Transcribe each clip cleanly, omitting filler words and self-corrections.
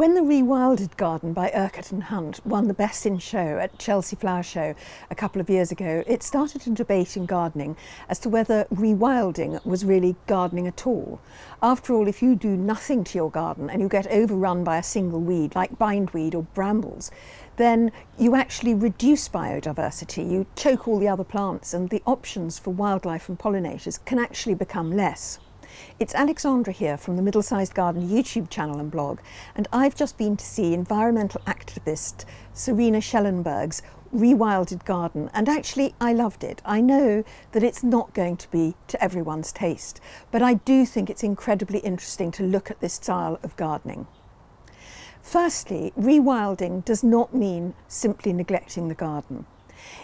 When the Rewilded garden by Urquhart and Hunt won the Best in Show at Chelsea Flower Show a couple of years ago, it started a debate in gardening as to whether rewilding was really gardening at all. After all, if you do nothing to your garden and you get overrun by a single weed like bindweed or brambles, then you actually reduce biodiversity, you choke all the other plants, and the options for wildlife and pollinators can actually become less. It's Alexandra here from the Middle Sized Garden YouTube channel and blog, and I've just been to see environmental activist Serena Schellenberg's Rewilded garden, and actually I loved it. I know that it's not going to be to everyone's taste, but I do think it's incredibly interesting to look at this style of gardening. Firstly, rewilding does not mean simply neglecting the garden.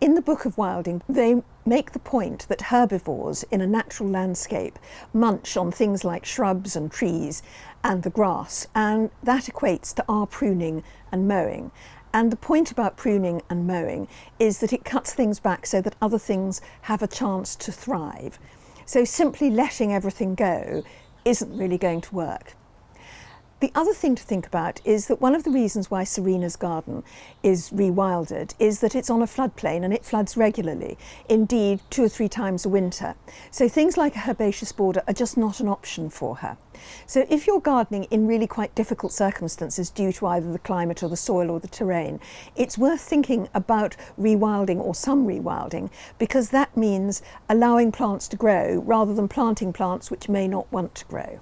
In the Book of Wilding, they make the point that herbivores in a natural landscape munch on things like shrubs and trees and the grass, and that equates to our pruning and mowing. And the point about pruning and mowing is that it cuts things back so that other things have a chance to thrive. So simply letting everything go isn't really going to work. The other thing to think about is that one of the reasons why Serena's garden is rewilded is that it's on a floodplain and it floods regularly, indeed 2 or 3 times a winter. So things like a herbaceous border are just not an option for her. So if you're gardening in really quite difficult circumstances due to either the climate or the soil or the terrain, it's worth thinking about rewilding or some rewilding, because that means allowing plants to grow rather than planting plants which may not want to grow.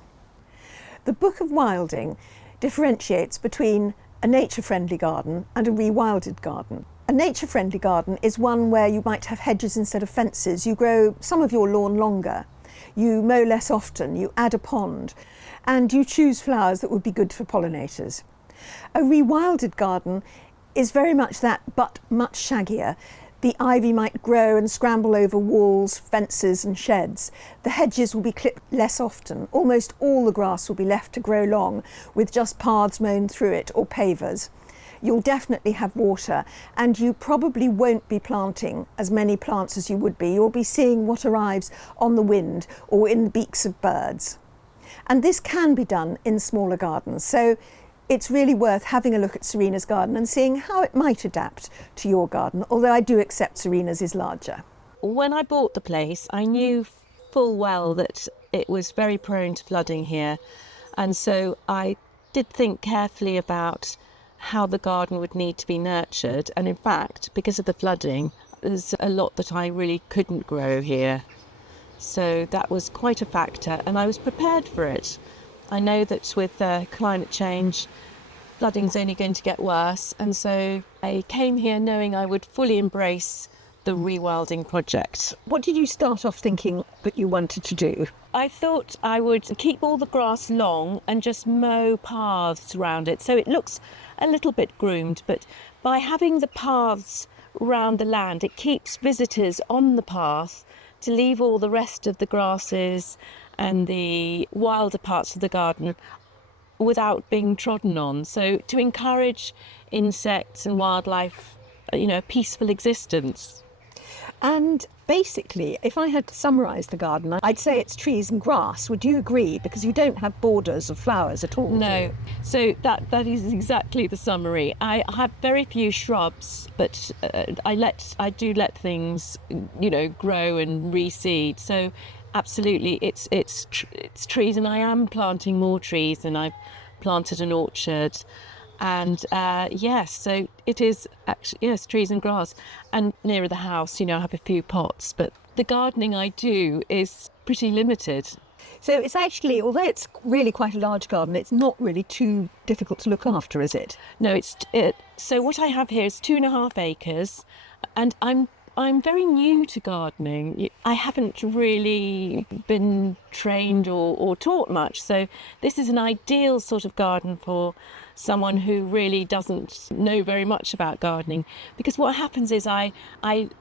The Book of Wilding differentiates between a nature-friendly garden and a rewilded garden. A nature-friendly garden is one where you might have hedges instead of fences, you grow some of your lawn longer, you mow less often, you add a pond, and you choose flowers that would be good for pollinators. A rewilded garden is very much that, but much shaggier. The ivy might grow and scramble over walls, fences and sheds. The hedges will be clipped less often. Almost all the grass will be left to grow long, with just paths mown through it or pavers. You'll definitely have water, and you probably won't be planting as many plants as you would be. You'll be seeing what arrives on the wind or in the beaks of birds. And this can be done in smaller gardens. So it's really worth having a look at Serena's garden and seeing how it might adapt to your garden, although I do accept Serena's is larger. When I bought the place, I knew full well that it was very prone to flooding here. And so I did think carefully about how the garden would need to be nurtured. And in fact, because of the flooding, there's a lot that I really couldn't grow here. So that was quite a factor, and I was prepared for it. I know that with climate change, flooding's only going to get worse, and so I came here knowing I would fully embrace the rewilding project. What did you start off thinking that you wanted to do? I thought I would keep all the grass long and just mow paths around it, so it looks a little bit groomed, but by having the paths around the land, it keeps visitors on the path to leave all the rest of the grasses and the wilder parts of the garden without being trodden on. So to encourage insects and wildlife, a peaceful existence. And basically, if I had to summarise the garden, I'd say it's trees and grass. Would you agree? Because you don't have borders of flowers at all. No. So that is exactly the summary. I have very few shrubs, but I do let things, grow and reseed. So absolutely, it's trees, and I am planting more trees, and I've planted an orchard. And yes, so it is actually, yes, trees and grass. And nearer the house, I have a few pots, but the gardening I do is pretty limited. So it's actually, although it's really quite a large garden, it's not really too difficult to look after, is it? No, so what I have here is 2.5 acres, and I'm very new to gardening. I haven't really been trained or taught much, so this is an ideal sort of garden for someone who really doesn't know very much about gardening, because what happens is I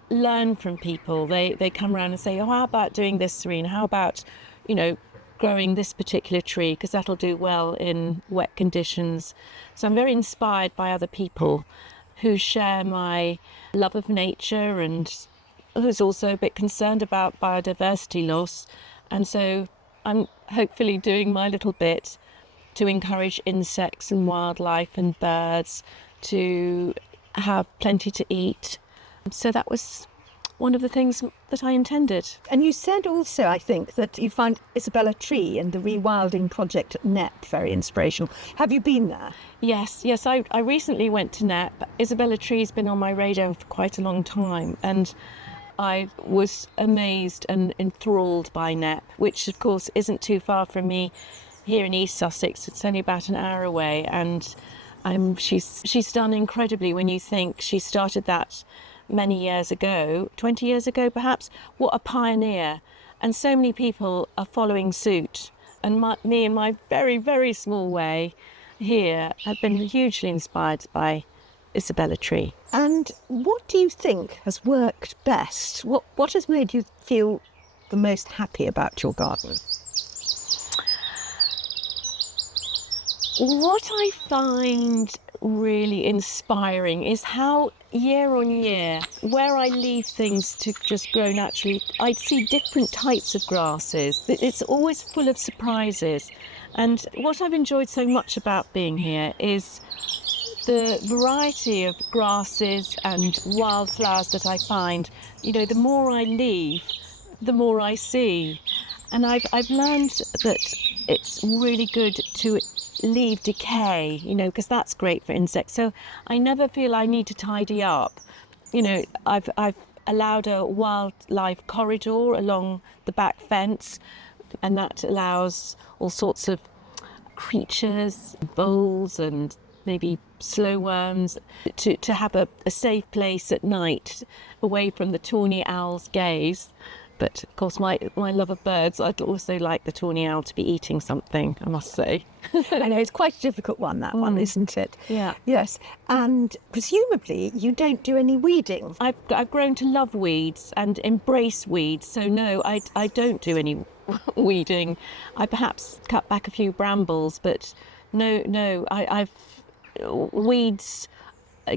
learn from people. They come around and say, oh, how about doing this, Serena? How about, growing this particular tree, because that'll do well in wet conditions. So I'm very inspired by other people who share my love of nature and who's also a bit concerned about biodiversity loss. And so I'm hopefully doing my little bit to encourage insects and wildlife and birds to have plenty to eat. So that was one of the things that I intended. And you said also, I think, that you found Isabella tree and the Rewilding project at Knepp very inspirational. Have you been there? Yes. I recently went to Knepp. Isabella tree's been on my radar for quite a long time, and I was amazed and enthralled by Knepp, which of course isn't too far from me here in East Sussex. It's only about an hour away, and she's done incredibly when you think she started that many years ago, 20 years ago perhaps. What a pioneer. And so many people are following suit. And me in my very, very small way here have been hugely inspired by Isabella tree. And what do you think has worked best? What has made you feel the most happy about your garden? What I find really inspiring is how year on year, where I leave things to just grow naturally, I see different types of grasses. It's always full of surprises. And what I've enjoyed so much about being here is the variety of grasses and wildflowers that I find. You know, the more I leave, the more I see. And I've learned that it's really good to leave decay, you know, because that's great for insects. So I never feel I need to tidy up. You know, I've allowed a wildlife corridor along the back fence, and that allows all sorts of creatures, voles and maybe slow worms to have a safe place at night away from the tawny owl's gaze. But of course, my love of birds, I'd also like the tawny owl to be eating something, I must say. I know, it's quite a difficult one, that one, isn't it? Yeah. Yes. And presumably you don't do any weeding. I've grown to love weeds and embrace weeds. So no, I don't do any weeding. I perhaps cut back a few brambles, but no, I've weeds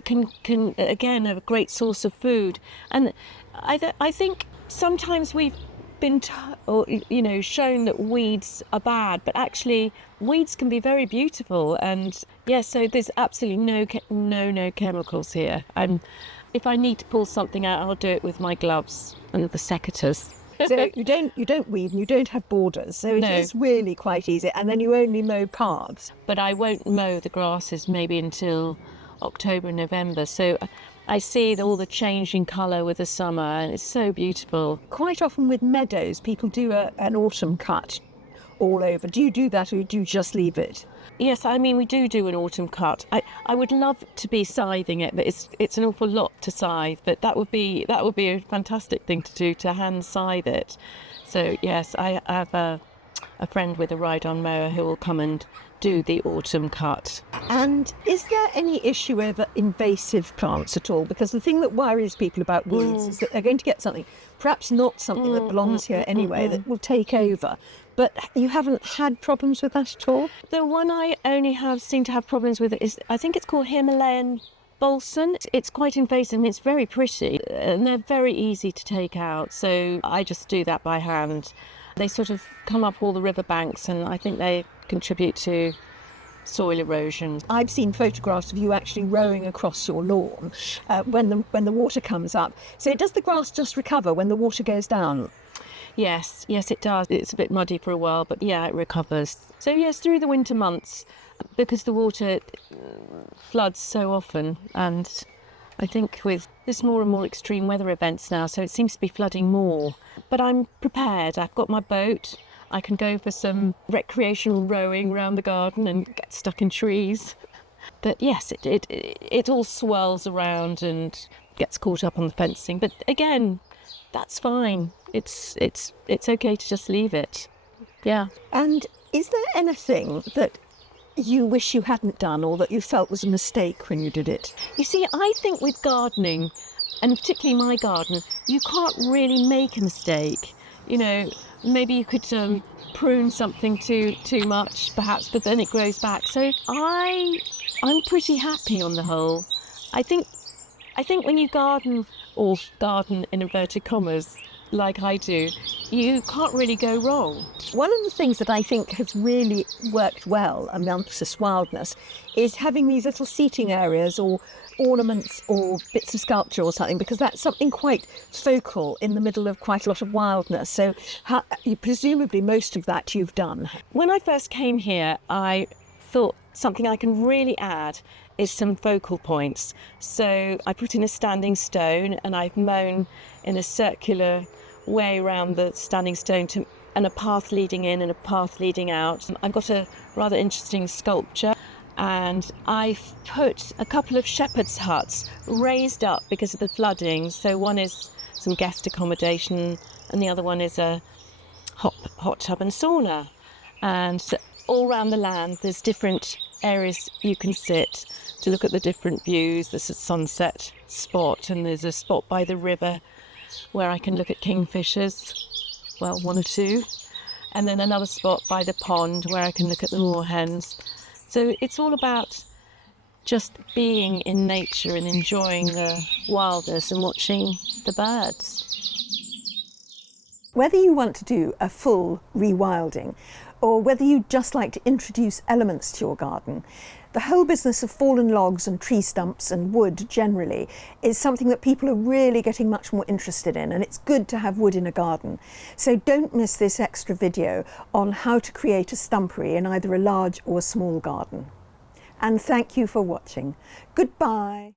can again, a great source of food. And I think sometimes we've been shown that weeds are bad, but actually weeds can be very beautiful. And so there's absolutely no chemicals here. And if I need to pull something out, I'll do it with my gloves and the secateurs. So you don't weed and you don't have borders, so it is really quite easy. And then you only mow paths. But I won't mow the grasses maybe until October, November. So I see all the change in colour with the summer, and it's so beautiful. Quite often with meadows, people do an autumn cut all over. Do you do that, or do you just leave it? Yes, I mean, we do an autumn cut. I would love to be scything it, but it's an awful lot to scythe. But that would be a fantastic thing to do, to hand scythe it. So yes, I have a friend with a ride-on mower who will come and do the autumn cut. And is there any issue with invasive plants at all? Because the thing that worries people about weeds is that they're going to get something, perhaps not something that belongs here anyway, that will take over. But you haven't had problems with that at all? The one I only seem to have problems with is, I think it's called Himalayan balsam. It's quite invasive and it's very pretty, and they're very easy to take out. So I just do that by hand. They sort of come up all the riverbanks, and I think they contribute to soil erosion. I've seen photographs of you actually rowing across your lawn when the water comes up. So does the grass just recover when the water goes down? Yes, it does. It's a bit muddy for a while, but yeah, it recovers. So yes, through the winter months, because the water floods so often, and I think with this more and more extreme weather events now, so it seems to be flooding more. But I'm prepared. I've got my boat. I can go for some recreational rowing around the garden and get stuck in trees. But yes, it all swirls around and gets caught up on the fencing. But again, that's fine. It's okay to just leave it. Yeah. And is there anything that you wish you hadn't done, or that you felt was a mistake when you did it? You see, I think with gardening, and particularly my garden, you can't really make a mistake. You know, maybe you could prune something too much, perhaps, but then it grows back. So I'm pretty happy on the whole. I think when you garden, or garden in inverted commas, like I do, you can't really go wrong. One of the things that I think has really worked well amongst this wildness is having these little seating areas or ornaments or bits of sculpture or something, because that's something quite focal in the middle of quite a lot of wildness. So presumably most of that you've done. When I first came here, I thought something I can really add is some focal points. So I put in a standing stone and I've mown in a circular way around the standing stone and a path leading in and a path leading out. I've got a rather interesting sculpture, and I've put a couple of shepherd's huts raised up because of the flooding. So one is some guest accommodation and the other one is a hot tub and sauna. And all around the land there's different areas you can sit to look at the different views. There's a sunset spot and there's a spot by the river where I can look at kingfishers, well, one or two, and then another spot by the pond where I can look at the moorhens. So it's all about just being in nature and enjoying the wildness and watching the birds. Whether you want to do a full rewilding or whether you'd just like to introduce elements to your garden, the whole business of fallen logs and tree stumps and wood generally is something that people are really getting much more interested in, and it's good to have wood in a garden. So don't miss this extra video on how to create a stumpery in either a large or a small garden. And thank you for watching. Goodbye.